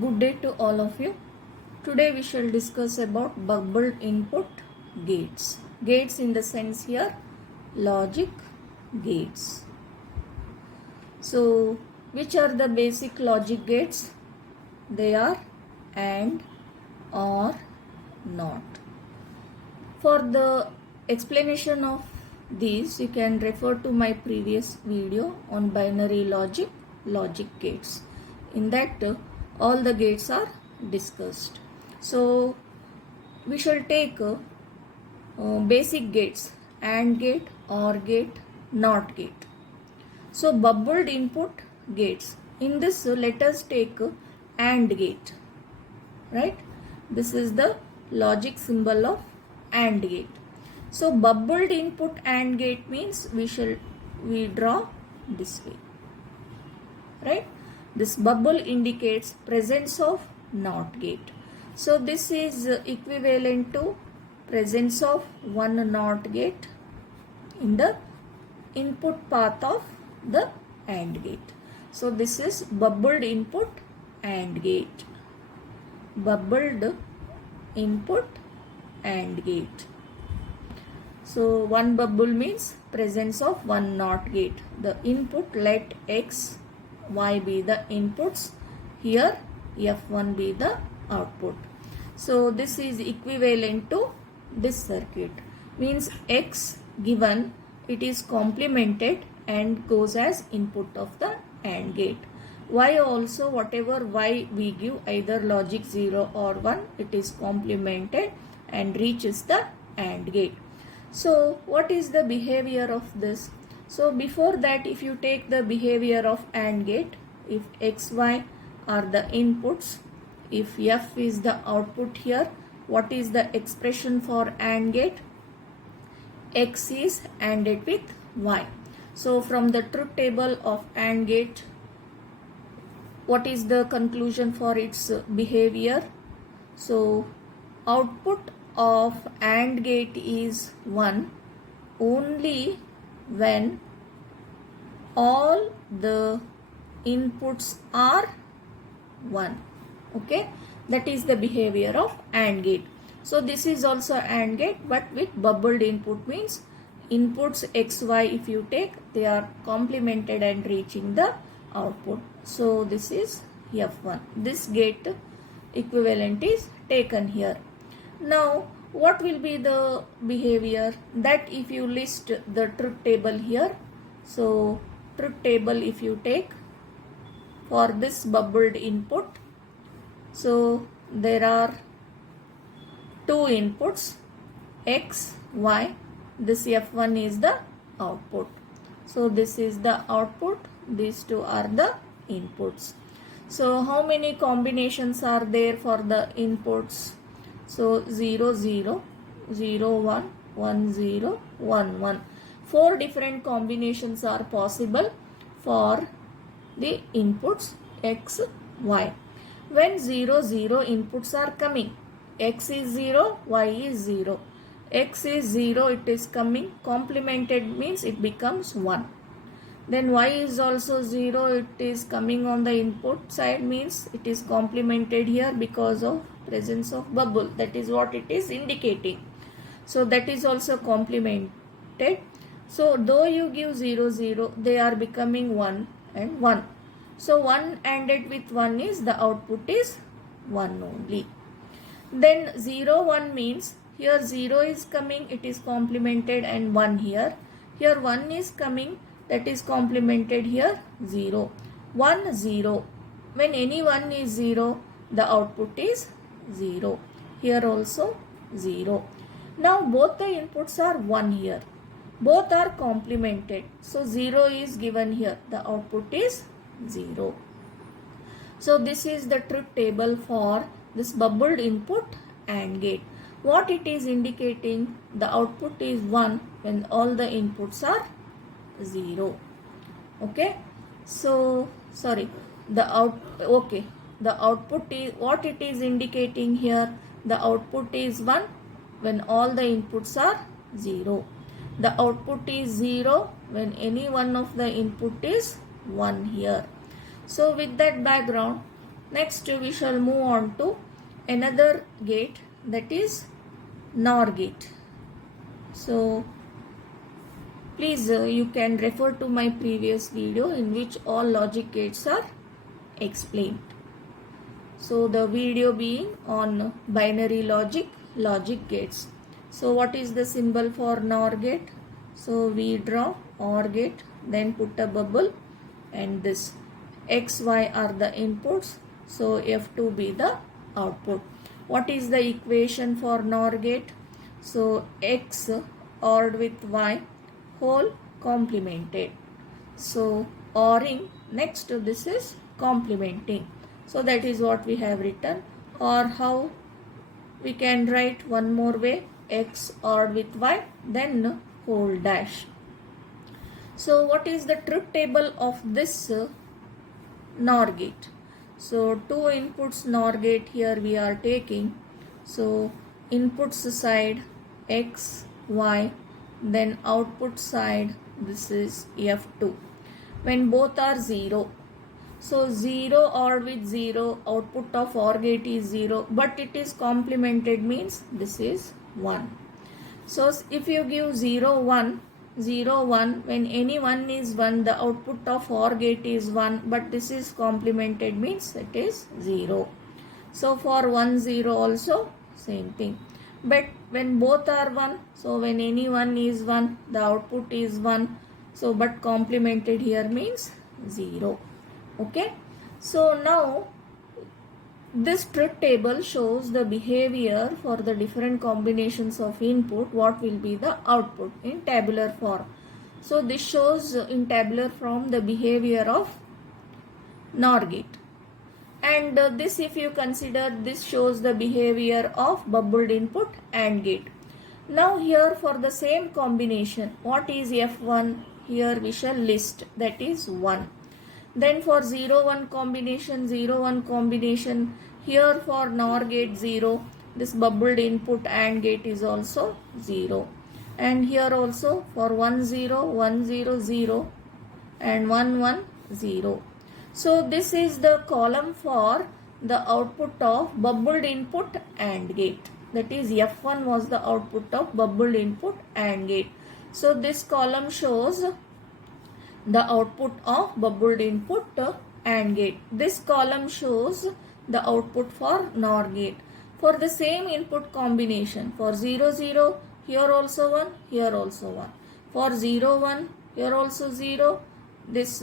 Good day to all of you. Today we shall discuss about bubbled input gates. Gates in the sense here logic gates. So which are the basic logic gates? They are AND, OR, NOT. For the explanation of these you can refer to my previous video on binary logic gates. In that all the gates are discussed. So we shall take basic gates: AND gate, OR gate, NOT gate. So bubbled input gates. In this let us take AND gate, right? This is the logic symbol of AND gate. So bubbled input AND gate means we draw this way, right? This bubble indicates presence of NOT gate. So this is equivalent to presence of one NOT gate in the input path of the AND gate. So this is bubbled input AND gate. Bubbled input AND gate. So one bubble means presence of one NOT gate. The input, let X, Y be the inputs. Here F1 be the output. So this is equivalent to this circuit. Means X given, it is complemented and goes as input of the AND gate. Y also, whatever Y we give, either logic 0 or 1, it is complemented and reaches the AND gate. So what is the behavior of this? So before that, if you take the behavior of AND gate, if X, Y are the inputs, if F is the output here, what is the expression for AND gate? X is ANDed with Y. So from the truth table of AND gate, what is the conclusion for its behavior? So output of AND gate is 1 only when all the inputs are 1. Okay, that is the behavior of AND gate. So this is also AND gate, but with bubbled input, means inputs X, Y if you take, they are complemented and reaching the output. So this is F1. This gate equivalent is taken here. Now what will be the behavior? That if you list the truth table here, so truth table if you take for this bubbled input, so there are two inputs X, Y. This F1 is the output. So this is the output, these two are the inputs. So how many combinations are there for the inputs? So 0, 0, 0, 1, 1, 0, 1, 1. 4 different combinations are possible for the inputs X, Y. When 0, 0 inputs are coming, X is 0, Y is 0. X is 0, it is coming, complemented means it becomes 1. Then Y is also 0, it is coming on the input side, means it is complemented here because of presence of bubble. That is what it is indicating. So that is also complemented. So though you give 0, 0, they are becoming 1 and 1. So 1 ANDed with 1 is the output is 1 only. Then 0, 1 means here 0 is coming, it is complemented and 1 here. Here 1 is coming, that is complemented here 0. 1, 0. When any 1 is 0, the output is 0. Here also 0. Now both the inputs are 1 here. Both are complemented. So 0 is given here. The output is 0. So this is the truth table for this bubbled input AND gate. What it is indicating? The output is 1 when all the inputs are 0. Okay. So sorry. The output is what it is indicating here. The output is 1 when all the inputs are 0. The output is 0 when any one of the input is 1 here. So with that background, Next we shall move on to another gate, that is NOR gate. So please you can refer to my previous video in which all logic gates are explained. So the video being on binary logic gates. So what is the symbol for NOR gate? So we draw OR gate, then put a bubble, and this X, Y are the inputs. So F2 be the output. What is the equation for NOR gate? So X ORed with Y whole complemented. So ORing, next this is complementing. So that is what we have written. Or how we can write one more way, X ORed with Y, then whole dash. So what is the truth table of this NOR gate? So two inputs NOR gate here we are taking. So inputs side X, Y, then output side this is F2. When both are 0, so 0 ORed with 0, output of OR gate is 0, but it is complemented means this is 1. So if you give 0, 1, 0, 1, when any one is 1, the output of OR gate is 1, but this is complemented means it is 0. So for 1, 0 also same thing. But when both are 1, so when any one is 1, the output is 1. So but complemented here means 0. Okay. So now this truth table shows the behavior for the different combinations of input, what will be the output in tabular form. So this shows in tabular form the behavior of NOR gate. And this, if you consider, this shows the behavior of bubbled input AND gate. Now here for the same combination, what is F1? Here we shall list, that is 1. Then for 0, 1 combination, 0, 1 combination, here for NOR gate 0, this bubbled input AND gate is also 0. And here also for 1, 0, 1, 0, 0 and 1, 1, 0. So this is the column for the output of bubbled input AND gate. That is F1 was the output of bubbled input AND gate. So this column shows the output of bubbled input AND gate. This column shows the output for NOR gate. For the same input combination, for 0, 0, here also 1, here also 1. For 0, 1, here also 0, this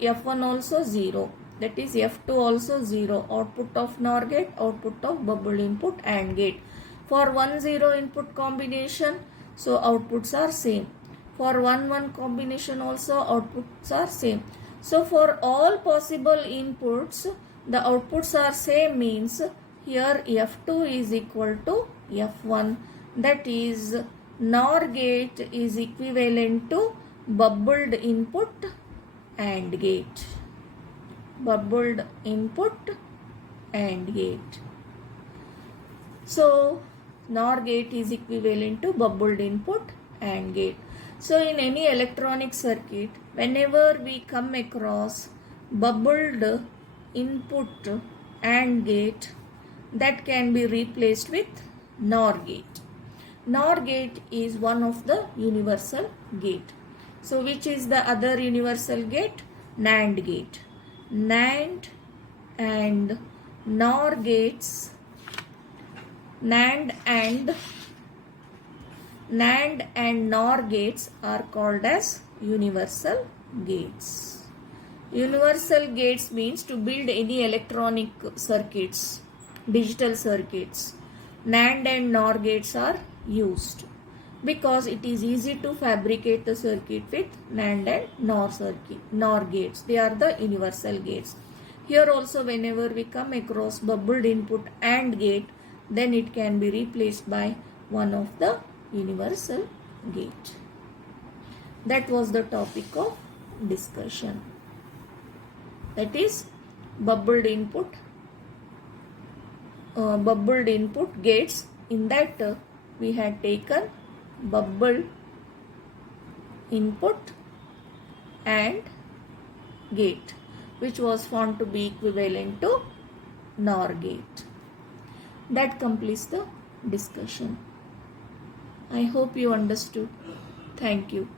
F1 also 0. That is F2 also 0. Output of NOR gate, output of bubbled input AND gate. For 1, 0 input combination, so outputs are same. For 1, 1 combination also outputs are same. So for all possible inputs, the outputs are same means here F2 is equal to F1. That is NOR gate is equivalent to bubbled input AND gate. Bubbled input AND gate. So NOR gate is equivalent to bubbled input AND gate. So in any electronic circuit, whenever we come across bubbled input AND gate, that can be replaced with NOR gate. NOR gate is one of the universal gate. So which is the other universal gate? NAND gate. NAND and NOR gates, NAND and NOR gates are called as universal gates. Universal gates means to build any electronic circuits, digital circuits. NAND and NOR gates are used because it is easy to fabricate the circuit with NAND and NOR gates. They are the universal gates. Here also whenever we come across bubbled input AND gate, then it can be replaced by one of the universal gate. That was the topic of discussion. That is bubbled input gates. In that we had taken bubbled input AND gate, which was found to be equivalent to NOR gate. That completes the discussion. I hope you understood. Thank you.